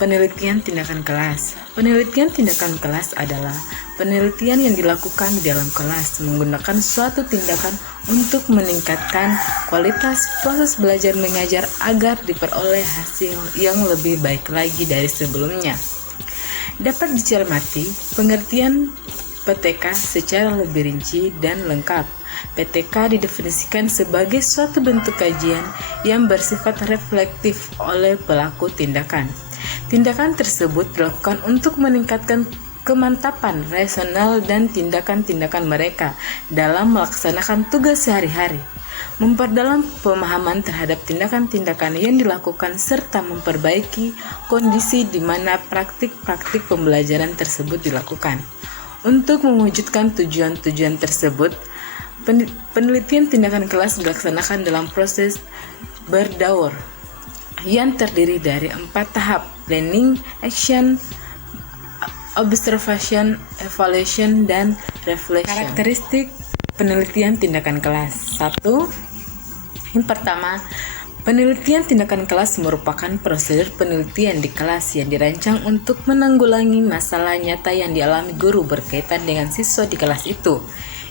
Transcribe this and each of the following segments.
Penelitian tindakan kelas. Penelitian tindakan kelas adalah penelitian yang dilakukan di dalam kelas menggunakan suatu tindakan untuk meningkatkan kualitas proses belajar mengajar agar diperoleh hasil yang lebih baik lagi dari sebelumnya. Dapat dicermati pengertian PTK secara lebih rinci dan lengkap. PTK didefinisikan sebagai suatu bentuk kajian yang bersifat reflektif oleh pelaku tindakan. Tindakan tersebut dilakukan untuk meningkatkan kemantapan rasional dan tindakan-tindakan mereka dalam melaksanakan tugas sehari-hari, memperdalam pemahaman terhadap tindakan-tindakan yang dilakukan serta memperbaiki kondisi di mana praktik-praktik pembelajaran tersebut dilakukan. Untuk mewujudkan tujuan-tujuan tersebut, penelitian tindakan kelas dilaksanakan dalam proses berdaur yang terdiri dari 4 tahap: planning, action, observation, evaluation, dan reflection. Karakteristik penelitian tindakan kelas. 1. Yang pertama, penelitian tindakan kelas merupakan prosedur penelitian di kelas yang dirancang untuk menanggulangi masalah nyata yang dialami guru berkaitan dengan siswa di kelas itu.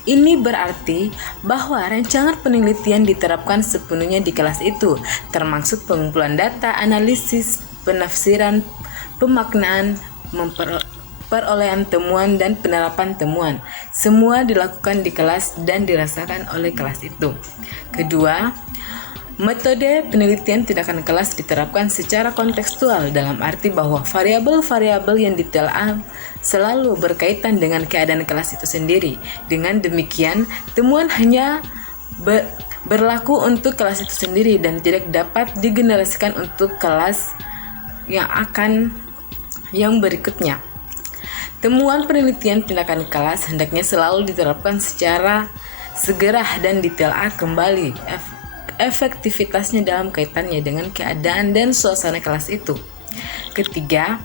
Ini berarti bahwa rancangan penelitian diterapkan sepenuhnya di kelas itu, termasuk pengumpulan data, analisis, penafsiran, pemaknaan, perolehan temuan, dan penerapan temuan. Semua dilakukan di kelas dan dirasakan oleh kelas itu. Kedua, metode penelitian tindakan kelas diterapkan secara kontekstual dalam arti bahwa variabel-variabel yang ditelaah selalu berkaitan dengan keadaan kelas itu sendiri. Dengan demikian, temuan hanya berlaku untuk kelas itu sendiri dan tidak dapat digenerasikan untuk kelas yang berikutnya. Temuan penelitian tindakan kelas hendaknya selalu diterapkan secara segera dan ditelaah kembali efektivitasnya dalam kaitannya dengan keadaan dan suasana kelas itu. Ketiga,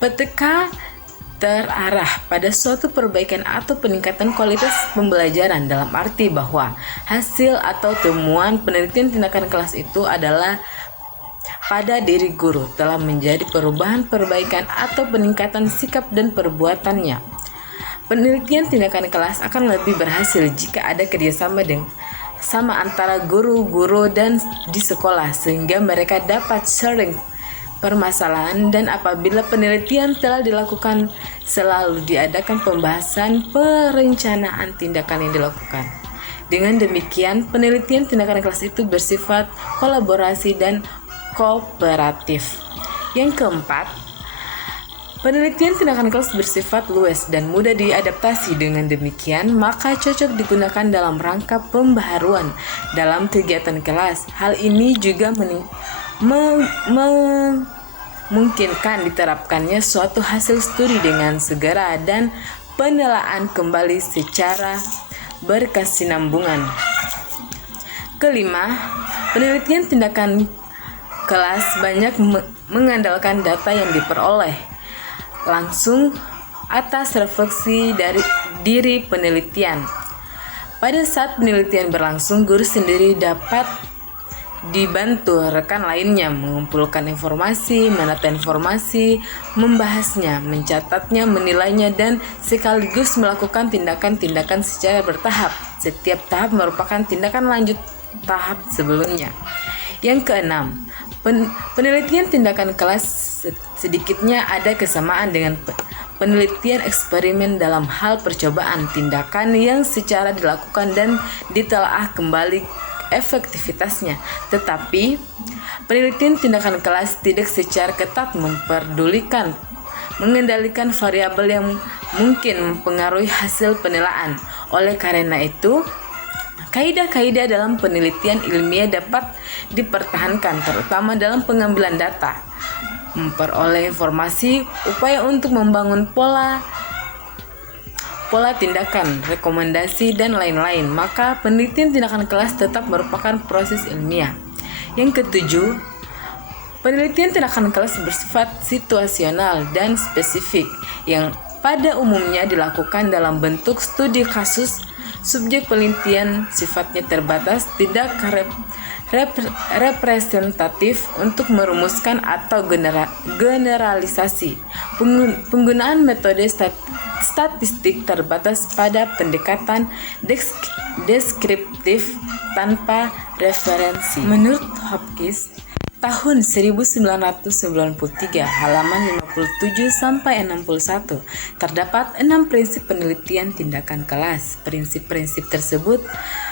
PTK terarah pada suatu perbaikan atau peningkatan kualitas pembelajaran dalam arti bahwa hasil atau temuan penelitian tindakan kelas itu adalah pada diri guru telah menjadi perubahan, perbaikan, atau peningkatan sikap dan perbuatannya. Penelitian tindakan kelas akan lebih berhasil jika ada kerjasama antara guru-guru dan di sekolah sehingga mereka dapat sharing permasalahan, dan apabila penelitian telah dilakukan selalu diadakan pembahasan perencanaan tindakan yang dilakukan. Dengan demikian, penelitian tindakan kelas itu bersifat kolaborasi dan kooperatif. Yang keempat, penelitian tindakan kelas bersifat luas dan mudah diadaptasi. Dengan demikian, maka cocok digunakan dalam rangka pembaharuan dalam kegiatan kelas. Hal ini juga memungkinkan diterapkannya suatu hasil studi dengan segera dan penelaahan kembali secara berkesinambungan. Kelima, penelitian tindakan kelas banyak mengandalkan data yang diperoleh langsung atas refleksi dari diri penelitian. Pada saat penelitian berlangsung, guru sendiri dapat dibantu rekan lainnya mengumpulkan informasi, menata informasi, membahasnya, mencatatnya, menilainya, dan sekaligus melakukan tindakan-tindakan secara bertahap. Setiap tahap merupakan tindakan lanjut tahap sebelumnya. Yang keenam, penelitian tindakan kelas sedikitnya ada kesamaan dengan penelitian eksperimen dalam hal percobaan tindakan yang secara dilakukan dan ditelaah kembali efektivitasnya. Tetapi penelitian tindakan kelas tidak secara ketat mengendalikan variabel yang mungkin mempengaruhi hasil penilaian. Oleh karena itu, kaidah-kaidah dalam penelitian ilmiah dapat dipertahankan, terutama dalam pengambilan data, memperoleh informasi, upaya untuk membangun pola tindakan, rekomendasi, dan lain-lain. Maka penelitian tindakan kelas tetap merupakan proses ilmiah. Yang ketujuh, penelitian tindakan kelas bersifat situasional dan spesifik yang pada umumnya dilakukan dalam bentuk studi kasus. Subjek penelitian sifatnya terbatas, tidak representatif untuk merumuskan atau generalisasi. Penggunaan metode statistik terbatas pada pendekatan deskriptif tanpa referensi. Menurut Hopkins, tahun 1993 halaman 57-61 terdapat 6 prinsip penelitian tindakan kelas. Prinsip-prinsip tersebut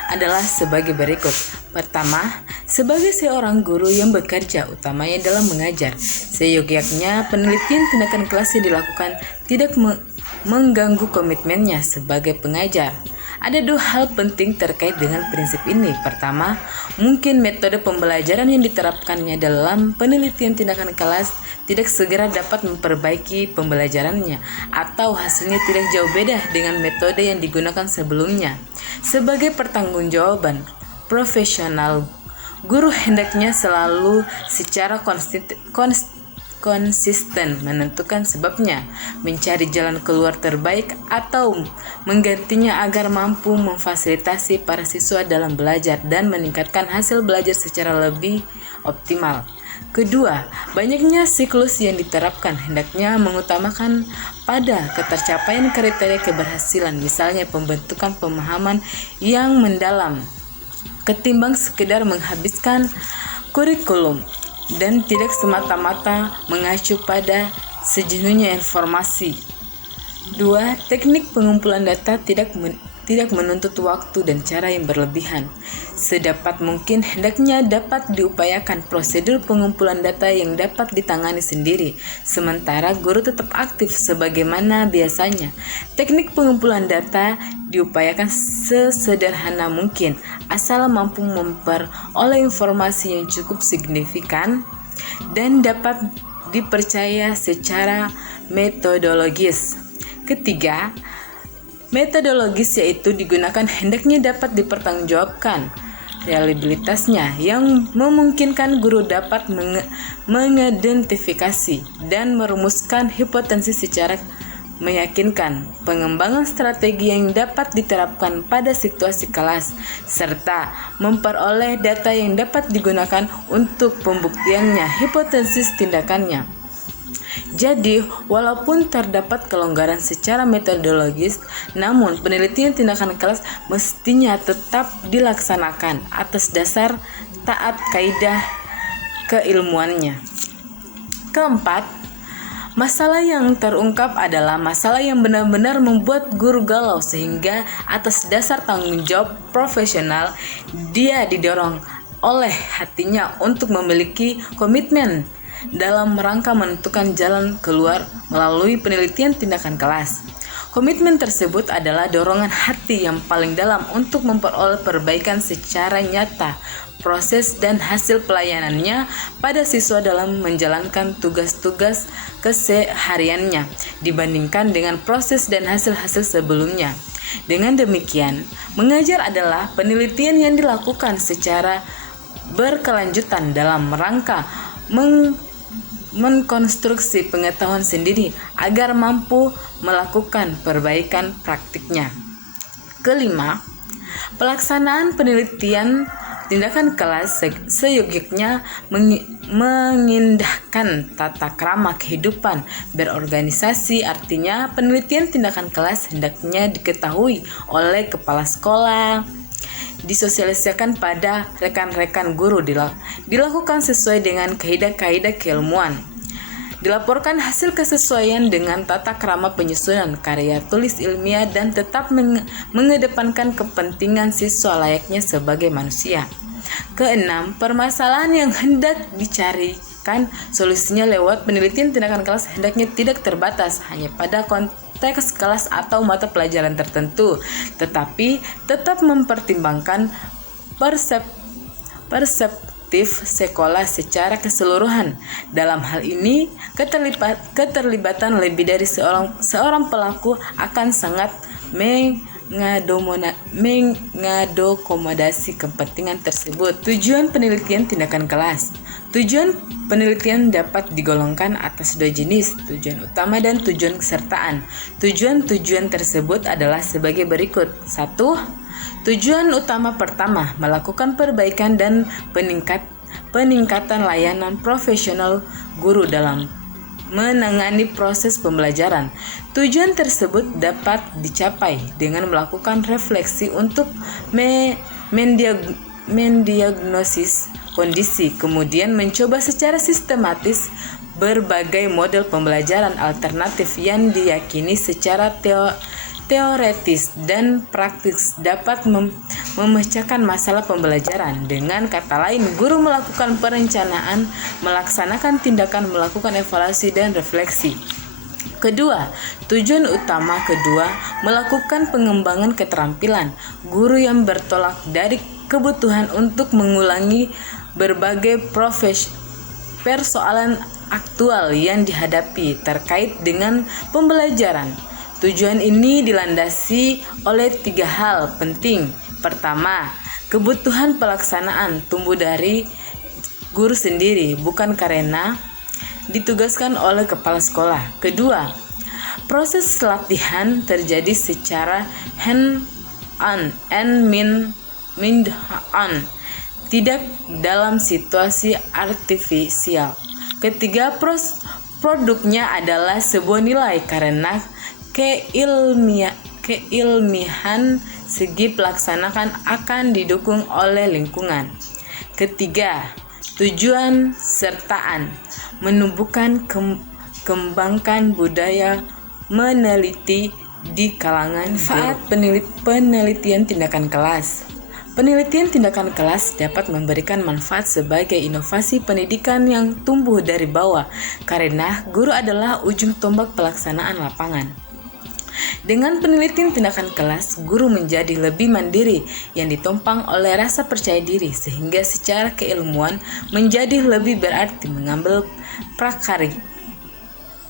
adalah sebagai berikut. Pertama, sebagai seorang guru yang bekerja utamanya dalam mengajar, seyogyanya penelitian tindakan kelas yang dilakukan tidak mengganggu komitmennya sebagai pengajar. Ada 2 hal penting terkait dengan prinsip ini. Pertama, mungkin metode pembelajaran yang diterapkannya dalam penelitian tindakan kelas tidak segera dapat memperbaiki pembelajarannya, atau hasilnya tidak jauh beda dengan metode yang digunakan sebelumnya. Sebagai pertanggungjawaban profesional, guru hendaknya selalu secara konsisten menentukan sebabnya, mencari jalan keluar terbaik atau menggantinya agar mampu memfasilitasi para siswa dalam belajar dan meningkatkan hasil belajar secara lebih optimal. Kedua, banyaknya siklus yang diterapkan hendaknya mengutamakan pada ketercapaian kriteria keberhasilan, misalnya pembentukan pemahaman yang mendalam, ketimbang sekedar menghabiskan kurikulum, dan tidak semata-mata mengacu pada sejenuhnya informasi. 2. Teknik pengumpulan data tidak menuntut waktu dan cara yang berlebihan. Sedapat mungkin hendaknya dapat diupayakan prosedur pengumpulan data yang dapat ditangani sendiri, sementara guru tetap aktif sebagaimana biasanya. Teknik pengumpulan data diupayakan sesederhana mungkin, asal mampu memperoleh informasi yang cukup signifikan dan dapat dipercaya secara metodologis. Ketiga, metodologis yaitu digunakan hendaknya dapat dipertanggungjawabkan reliabilitasnya, yang memungkinkan guru dapat mengidentifikasi dan merumuskan hipotesis secara meyakinkan, pengembangan strategi yang dapat diterapkan pada situasi kelas, serta memperoleh data yang dapat digunakan untuk pembuktiannya hipotesis tindakannya. Jadi, walaupun terdapat kelonggaran secara metodologis, namun penelitian tindakan kelas mestinya tetap dilaksanakan atas dasar taat kaidah keilmuannya. Keempat, masalah yang terungkap adalah masalah yang benar-benar membuat guru galau, sehingga atas dasar tanggung jawab profesional, dia didorong oleh hatinya untuk memiliki komitmen dalam rangka menentukan jalan keluar melalui penelitian tindakan kelas. Komitmen tersebut adalah dorongan hati yang paling dalam untuk memperoleh perbaikan secara nyata proses dan hasil pelayanannya pada siswa dalam menjalankan tugas-tugas kesehariannya dibandingkan dengan proses dan hasil-hasil sebelumnya. Dengan demikian, mengajar adalah penelitian yang dilakukan secara berkelanjutan dalam rangka mengkonstruksi pengetahuan sendiri agar mampu melakukan perbaikan praktiknya. Kelima, pelaksanaan penelitian tindakan kelas seyogyanya mengindahkan tata krama kehidupan berorganisasi. Artinya, penelitian tindakan kelas hendaknya diketahui oleh kepala sekolah, disosialisasikan pada rekan-rekan guru, dilakukan sesuai dengan kaidah-kaidah keilmuan, dilaporkan hasil kesesuaian dengan tata krama penyusunan karya tulis ilmiah, dan tetap mengedepankan kepentingan siswa layaknya sebagai manusia. Keenam, permasalahan yang hendak dicarikan solusinya lewat penelitian tindakan kelas hendaknya tidak terbatas hanya pada konteks kelas atau mata pelajaran tertentu, tetapi tetap mempertimbangkan perspektif sekolah secara keseluruhan. Dalam hal ini, keterlibatan lebih dari seorang pelaku akan sangat mengakomodasi kepentingan tersebut. Tujuan penelitian tindakan kelas. Tujuan penelitian dapat digolongkan atas dua jenis, tujuan utama dan tujuan kesertaan. Tujuan-tujuan tersebut adalah sebagai berikut. 1. Tujuan utama pertama, melakukan perbaikan dan peningkatan layanan profesional guru dalam menangani proses pembelajaran. Tujuan tersebut dapat dicapai dengan melakukan refleksi untuk mendiagnosis kondisi, kemudian mencoba secara sistematis berbagai model pembelajaran alternatif yang diyakini secara teoretis dan praktis dapat memecahkan masalah pembelajaran. Dengan kata lain, guru melakukan perencanaan, melaksanakan tindakan, melakukan evaluasi dan refleksi. Kedua, tujuan utama kedua, melakukan pengembangan keterampilan guru yang bertolak dari kebutuhan untuk mengulangi berbagai persoalan aktual yang dihadapi terkait dengan pembelajaran. Tujuan ini dilandasi oleh 3 hal penting. Pertama, kebutuhan pelaksanaan tumbuh dari guru sendiri, bukan karena ditugaskan oleh kepala sekolah. Kedua, proses latihan terjadi secara hand-on and mind-on, tidak dalam situasi artifisial. Ketiga, produknya adalah sebuah nilai karena keilmihan segi pelaksanakan akan didukung oleh lingkungan. Ketiga, tujuan sertaan, menumbuhkan kembangkan budaya meneliti di kalangan manfaat penelitian tindakan kelas. Penelitian tindakan kelas dapat memberikan manfaat sebagai inovasi pendidikan yang tumbuh dari bawah, karena guru adalah ujung tombak pelaksanaan lapangan. Dengan penelitian tindakan kelas, guru menjadi lebih mandiri yang ditopang oleh rasa percaya diri, sehingga secara keilmuan menjadi lebih berarti mengambil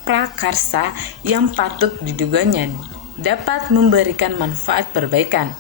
prakarsa yang patut diduganya dapat memberikan manfaat perbaikan.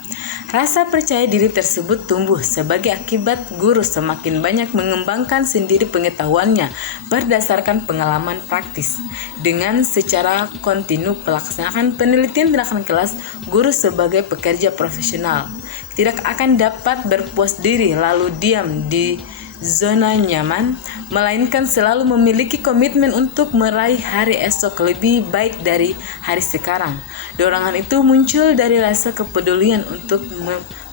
Rasa percaya diri tersebut tumbuh sebagai akibat guru semakin banyak mengembangkan sendiri pengetahuannya berdasarkan pengalaman praktis. Dengan secara kontinu pelaksanaan penelitian tindakan kelas, guru sebagai pekerja profesional tidak akan dapat berpuas diri lalu diam di zona nyaman, melainkan selalu memiliki komitmen untuk meraih hari esok lebih baik dari hari sekarang. Dorongan itu muncul dari rasa kepedulian untuk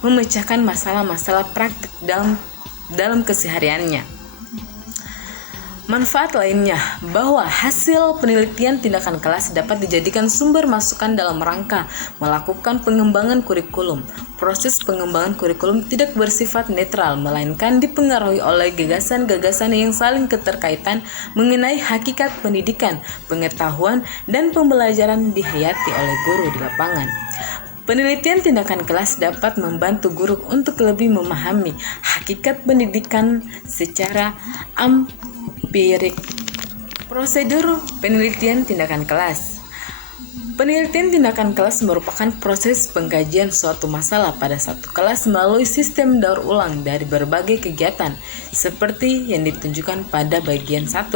memecahkan masalah-masalah praktik dalam kesehariannya. Manfaat lainnya, bahwa hasil penelitian tindakan kelas dapat dijadikan sumber masukan dalam rangka melakukan pengembangan kurikulum. Proses pengembangan kurikulum tidak bersifat netral, melainkan dipengaruhi oleh gagasan-gagasan yang saling keterkaitan mengenai hakikat pendidikan, pengetahuan, dan pembelajaran dihayati oleh guru di lapangan. Penelitian tindakan kelas dapat membantu guru untuk lebih memahami hakikat pendidikan secara empirik. Prosedur penelitian tindakan kelas. Penelitian tindakan kelas merupakan proses pengkajian suatu masalah pada satu kelas melalui sistem daur ulang dari berbagai kegiatan seperti yang ditunjukkan pada bagian 1.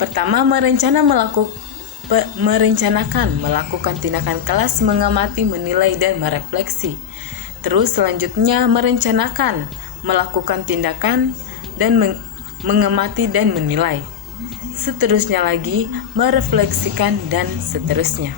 Pertama, merencanakan melakukan tindakan kelas, mengamati, menilai, dan merefleksi. Terus selanjutnya merencanakan melakukan tindakan dan mengamati dan menilai. Seterusnya lagi merefleksikan dan seterusnya.